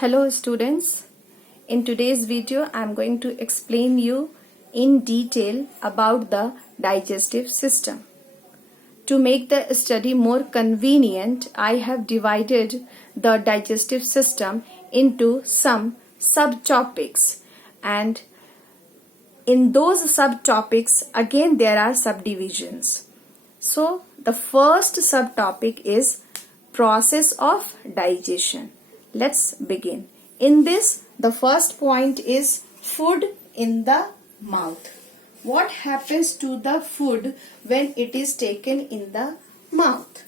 Hello students, in today's video I am going to explain you in detail about the digestive system. To make the study more convenient, I have divided the digestive system into some subtopics, and in those subtopics again there are subdivisions. So the first subtopic is process of digestion. Let's begin. In this, the first point is food in the mouth. What happens to the food when it is taken in the mouth?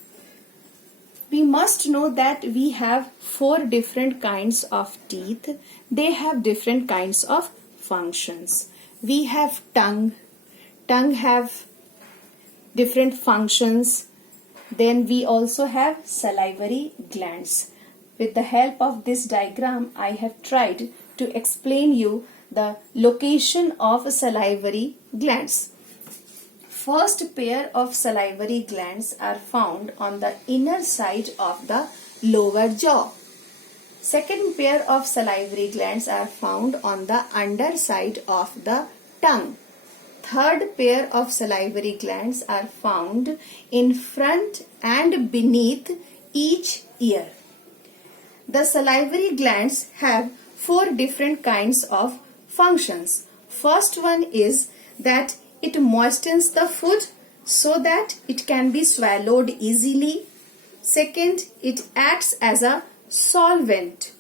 We must know that we have 4 different kinds of teeth. They have different kinds of functions. We have tongue. Tongue have different functions. Then we also have salivary glands. With the help of this diagram, I have tried to explain you the location of salivary glands. First pair of salivary glands are found on the inner side of the lower jaw. Second pair of salivary glands are found on the underside of the tongue. Third pair of salivary glands are found in front and beneath each ear. The salivary glands have 4 different kinds of functions. First one is that it moistens the food so that it can be swallowed easily. Second, it acts as a solvent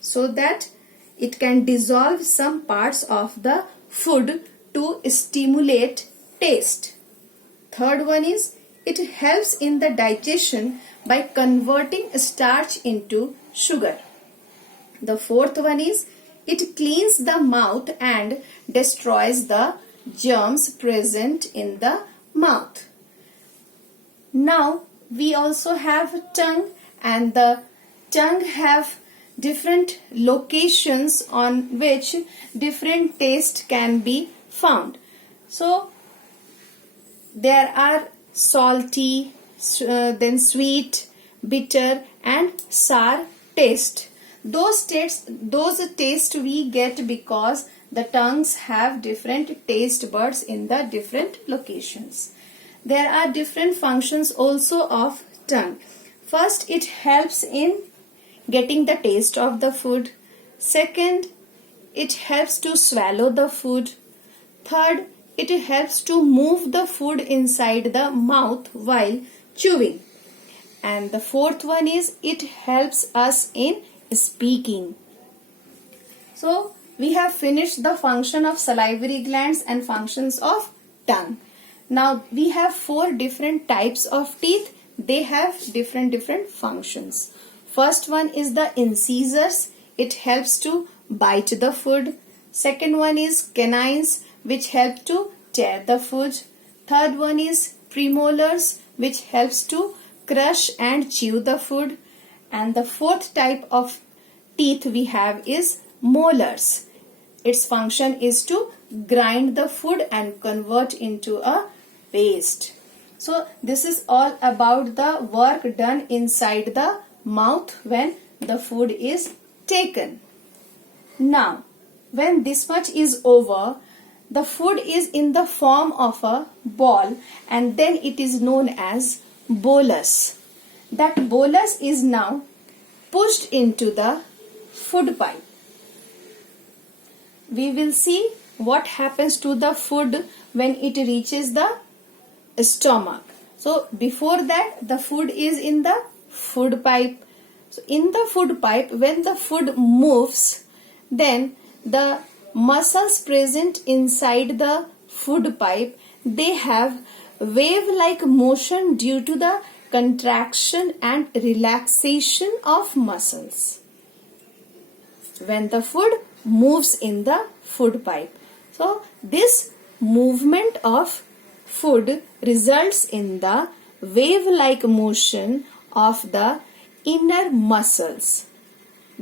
so that it can dissolve some parts of the food to stimulate taste. Third one is it helps in the digestion by converting starch into sugar. The fourth one is it cleans the mouth and destroys the germs present in the mouth. Now we also have tongue, and the tongue have different locations on which different taste can be found. So there are salty, then sweet, bitter and sour taste. Those taste we get because the tongues have different taste buds in the different locations. There are different functions also of tongue. First, it helps in getting the taste of the food. Second, it helps to swallow the food. Third, it helps to move the food inside the mouth while chewing. And the fourth one is it helps us in speaking. So we have finished the function of salivary glands and functions of tongue. Now we have 4 different types of teeth. They have different functions. First one is the incisors. It helps to bite the food. Second one is canines, which help to tear the food. Third one is premolars, which helps to crush and chew the food. And the fourth type of teeth we have is molars. Its function is to grind the food and convert into a paste. So this is all about the work done inside the mouth when the food is taken. Now, when this much is over, the food is in the form of a ball, and then it is known as bolus. That bolus is now pushed into the food pipe. We will see what happens to the food when it reaches the stomach. So before that, the food is in the food pipe. So in the food pipe, when the food moves, then the muscles present inside the food pipe, they have wave-like motion due to the contraction and relaxation of muscles when the food moves in the food pipe. So this movement of food results in the wave-like motion of the inner muscles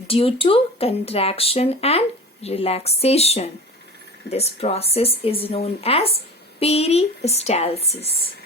due to contraction and relaxation. This process is known as peristalsis.